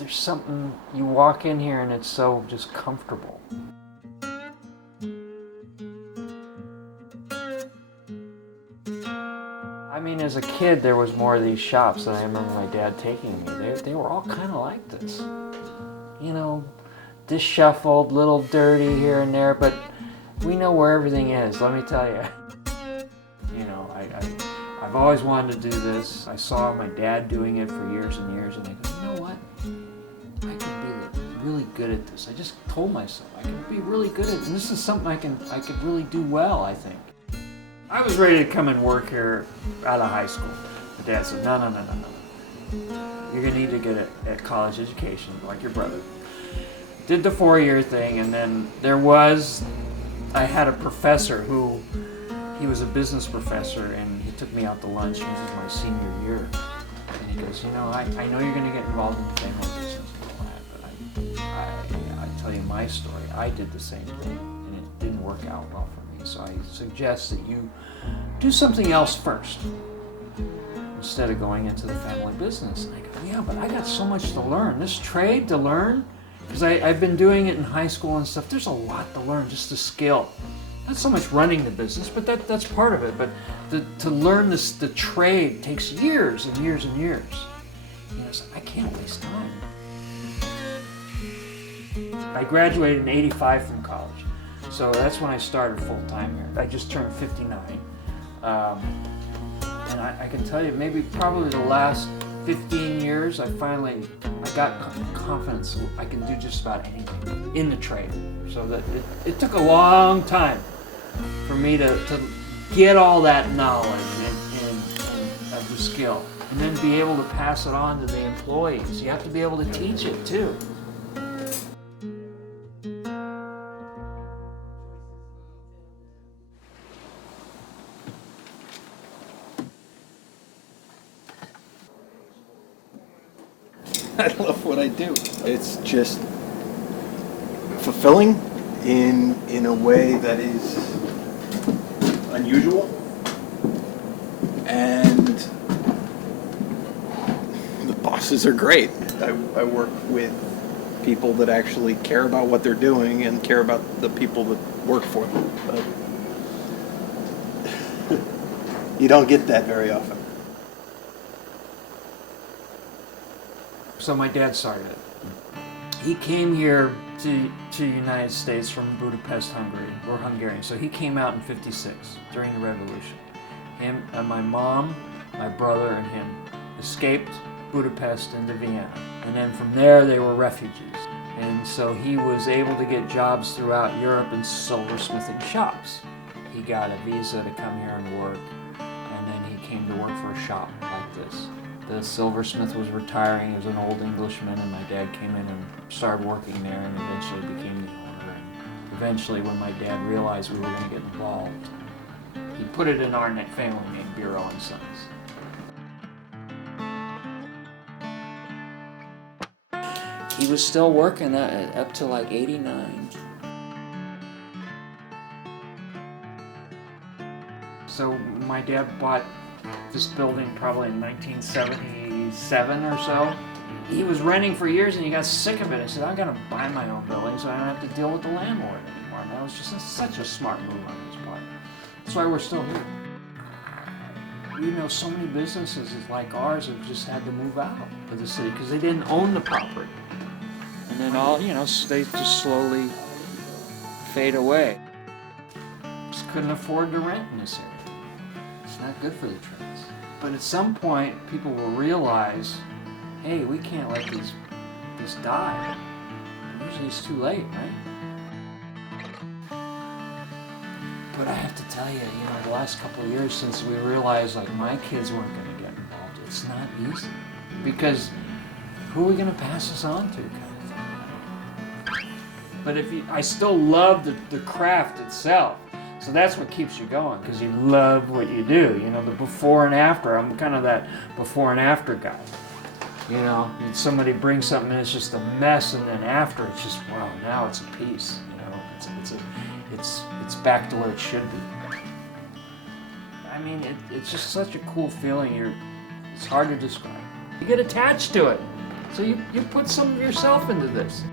there's something, you walk in here and it's so just comfortable. I mean, as a kid, there was more of these shops, and I remember my dad taking me. They were all kind of like this. You know, disheveled, little dirty here and there, but we know where everything is, let me tell you. You know, I've always wanted to do this. I saw my dad doing it for years and years, and I go, you know what? I could be really good at this. I just told myself I could be really good at it, and this is something I could really do well, I think. I was ready to come and work here out of high school. My dad said, no. You're gonna need to get a college education, like your brother. Did the 4-year thing, and then I had a professor he was a business professor, and he took me out to lunch. This was my senior year. And he goes, you know, I know you're gonna get involved in the family business and all that, but I tell you my story. I did the same thing, and it didn't work out well for me. So I suggest that you do something else first instead of going into the family business. And I go, yeah, but I got so much to learn. This trade to learn, because I've been doing it in high school and stuff. There's a lot to learn, just the skill. Not so much running the business, but that's part of it. But to learn the trade takes years and years and years. You know, so I can't waste time. I graduated in '85 from college. So that's when I started full-time here. I just turned 59. And I can tell you, probably the last 15 years, I got confidence I can do just about anything in the trade. So that it took a long time for me to get all that knowledge and of the skill, and then be able to pass it on to the employees. You have to be able to teach it too. I love what I do. It's just fulfilling in a way that is unusual, and the bosses are great. I work with people that actually care about what they're doing and care about the people that work for them. But you don't get that very often. So my dad started it. He came here to the United States from Budapest, Hungary. We're Hungarian. So he came out in '56 during the revolution. Him and my mom, my brother, and him escaped Budapest into Vienna. And then from there they were refugees. And so he was able to get jobs throughout Europe in silversmithing shops. He got a visa to come here and work, and then he came to work for a shop like this. The silversmith was retiring. He was an old Englishman, and my dad came in and started working there, and eventually became the owner. And eventually, when my dad realized we were going to get involved, he put it in our family name, Biro Sons. He was still working up to like '89. So my dad bought this building probably in 1977 or so. He was renting for years and he got sick of it. He said, I'm going to buy my own building so I don't have to deal with the landlord anymore. And that was just such a smart move on his part. That's why we're still here. You know, so many businesses like ours have just had to move out of the city because they didn't own the property. And then they just slowly fade away. Just couldn't afford to rent in this area. It's not good for the trades. But at some point, people will realize, hey, we can't let this die. Usually it's too late, right? But I have to tell you, the last couple of years since we realized, like, my kids weren't going to get involved, it's not easy. Because who are we going to pass this on to, kind of thing? But I still love the craft itself. So that's what keeps you going, because you love what you do. The before and after. I'm kind of that before and after guy. And somebody brings something and it's just a mess, and then after it's just, wow, now it's a piece. It's back to where it should be. I mean, it's just such a cool feeling. It's hard to describe. You get attached to it. So you put some of yourself into this.